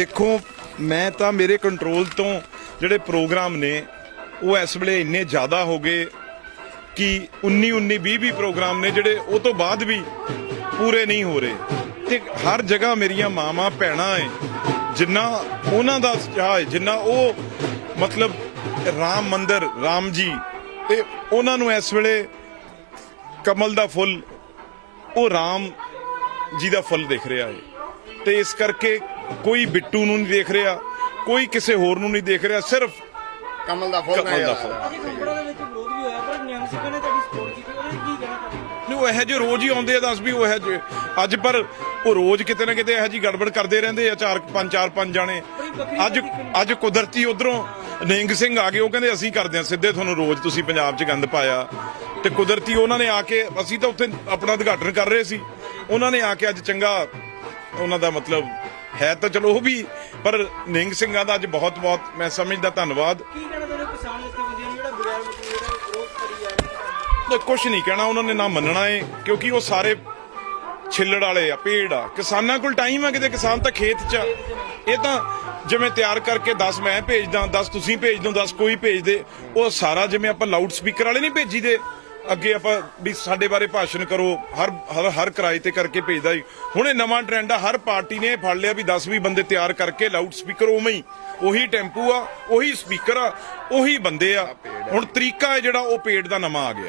ਦੇਖੋ, ਮੈਂ ਤਾਂ ਮੇਰੇ ਕੰਟਰੋਲ ਤੋਂ ਜਿਹੜੇ ਪ੍ਰੋਗਰਾਮ ਨੇ, ਉਹ ਇਸ ਵੇਲੇ ਇੰਨੇ ਜ਼ਿਆਦਾ ਹੋ ਗਏ ਕਿ 19 19 20 20 ਪ੍ਰੋਗਰਾਮ ਨੇ ਜਿਹੜੇ ਉਹ ਤੋਂ ਬਾਅਦ ਵੀ ਪੂਰੇ ਨਹੀਂ ਹੋ ਰਹੇ। ਤੇ ਹਰ ਜਗ੍ਹਾ ਮੇਰੀਆਂ ਮਾਵਾਂ, ਭੈਣਾਂ ਏ ਜਿੰਨਾ ਉਹਨਾਂ ਦਾ ਚਾਹ ਹੈ ਜਿੰਨਾ ਉਹ ਮਤਲਬ ਰਾਮ ਮੰਦਰ, ਰਾਮ ਜੀ ਤੇ ਉਹਨਾਂ ਨੂੰ ਇਸ ਵੇਲੇ ਕਮਲ ਦਾ ਫੁੱਲ, ਉਹ ਰਾਮ ਜੀ ਦਾ ਫੁੱਲ ਦਿਖ ਰਿਹਾ ਹੈ ਤੇ ਇਸ ਕਰਕੇ ਕੋਈ ਬਿੱਟੂ ਨੂੰ ਨਹੀਂ ਦੇਖ ਰਿਹਾ ਕੋਈ ਕਿਸੇ ਹੋਰ ਨੂੰ ਨਹੀਂ ਦੇਖ ਰਿਹਾ ਸਿਰਫ ਕਮਲ ਦਾ ਫੁੱਲ ਕਮਲ ਦਾ ਫੁੱਲ ਨਹੀਂ ਉਹ ਇਹੋ ਜਿਹੇ ਰੋਜ਼ ਹੀ ਆਉਂਦੇ ਆ ਦੱਸ ਵੀ ਉਹ ਇਹੋ ਜਿਹੇ ਅੱਜ ਪਰ ਉਹ ਰੋਜ਼ ਕਿਤੇ ਨਾ ਕਿਤੇ ਇਹੋ ਜਿਹੀ ਗੜਬੜ ਕਰਦੇ ਰਹਿੰਦੇ ਆ ਚਾਰ ਪੰਜ ਚਾਰ ਪੰਜ ਜਾਣੇ। ਅੱਜ ਅੱਜ ਕੁਦਰਤੀ ਉਧਰੋਂ ਨਿੰਗ ਸਿੰਘ ਆ ਗਏ ਉਹ ਕਹਿੰਦੇ ਅਸੀਂ ਕਰਦੇ ਆ ਸਿੱਧੇ ਤੁਹਾਨੂੰ ਰੋਜ਼ ਤੁਸੀਂ ਪੰਜਾਬ 'ਚ ਗੰਦ ਪਾਇਆ। ਤੇ ਕੁਦਰਤੀ ਉਹਨਾਂ ਨੇ ਆ ਕੇ ਅਸੀਂ ਤਾਂ ਉੱਥੇ ਆਪਣਾ ਉਦਘਾਟਨ ਕਰ ਰਹੇ ਸੀ। ਉਹਨਾਂ ਨੇ ਆ ਕੇ ਅੱਜ ਚੰਗਾ ਉਹਨਾਂ ਦਾ ਮਤਲਬ ਹੈ ਤਾਂ ਚਲੋ ਉਹ ਵੀ ਪਰ ਨਿੰਗ ਸਿੰਘਾਂ ਦਾ ਅੱਜ ਬਹੁਤ ਬਹੁਤ ਮੈਂ ਸਮਝਦਾ ਧੰਨਵਾਦ। ਕੀ ਕਹਿਣਾ ਚਾਹੁੰਦੇ ਕਿਸਾਨ ਜਥੇਬੰਦੀਆਂ ਨੂੰ? ਜਿਹੜਾ ਬਗੈਰ ਮਤਲਬ ਜਿਹੜਾ ਵਿਰੋਧ ਕਰੀ ਜਾ ਰਹੀ ਹੈ? ਕੁਝ ਨਹੀਂ ਕਹਿਣਾ ਉਹਨਾਂ ਨੇ ਨਾ ਮੰਨਣਾ ਏ ਕਿਉਂਕਿ ਉਹ ਸਾਰੇ ਛਿੱਲੜ ਵਾਲੇ ਆ ਪੇੜ ਆ। ਕਿਸਾਨਾਂ ਕੋਲ ਟਾਈਮ ਆ ਕਿਤੇ ਕਿਸਾਨ ਤਾਂ ਖੇਤ 'ਚ ਆ। ਇਹ ਤਾਂ ਜਿਵੇਂ ਤਿਆਰ ਕਰਕੇ 10 ਮੈਂ ਭੇਜਦਾ 10 ਤੁਸੀਂ ਭੇਜ ਦਿਓ 10 ਕੋਈ ਭੇਜ ਦੇ ਉਹ ਸਾਰਾ ਜਿਵੇਂ ਆਪਾਂ ਲਾਊਡ ਸਪੀਕਰ ਵਾਲੇ ਨਹੀਂ ਭੇਜੀ ਦੇ ਅੱਗੇ ਆਪਾਂ ਵੀ ਸਾਡੇ ਬਾਰੇ ਭਾਸ਼ਣ ਕਰੋ, ਹਰ ਹਰ ਹਰ ਕਿਰਾਏ ਤੇ ਕਰਕੇ ਭੇਜਦਾ ਜੀ। ਹੁਣ ਇਹ ਨਵਾਂ ਟ੍ਰੈਂਡ ਆ, ਹਰ ਪਾਰਟੀ ਨੇ ਇਹ ਫੜ ਲਿਆ ਵੀ 10 20 ਬੰਦੇ ਤਿਆਰ ਕਰਕੇ ਲਾਊਡ ਸਪੀਕਰ ਉਵੇਂ ਹੀ। ਉਹੀ ਟੈਂਪੂ ਆ, ਉਹੀ ਸਪੀਕਰ ਆ, ਉਹੀ ਬੰਦੇ ਆ। ਹੁਣ ਤਰੀਕਾ ਹੈ ਜਿਹੜਾ, ਉਹ ਪੇਟ ਦਾ ਨਵਾਂ ਆ ਗਿਆ।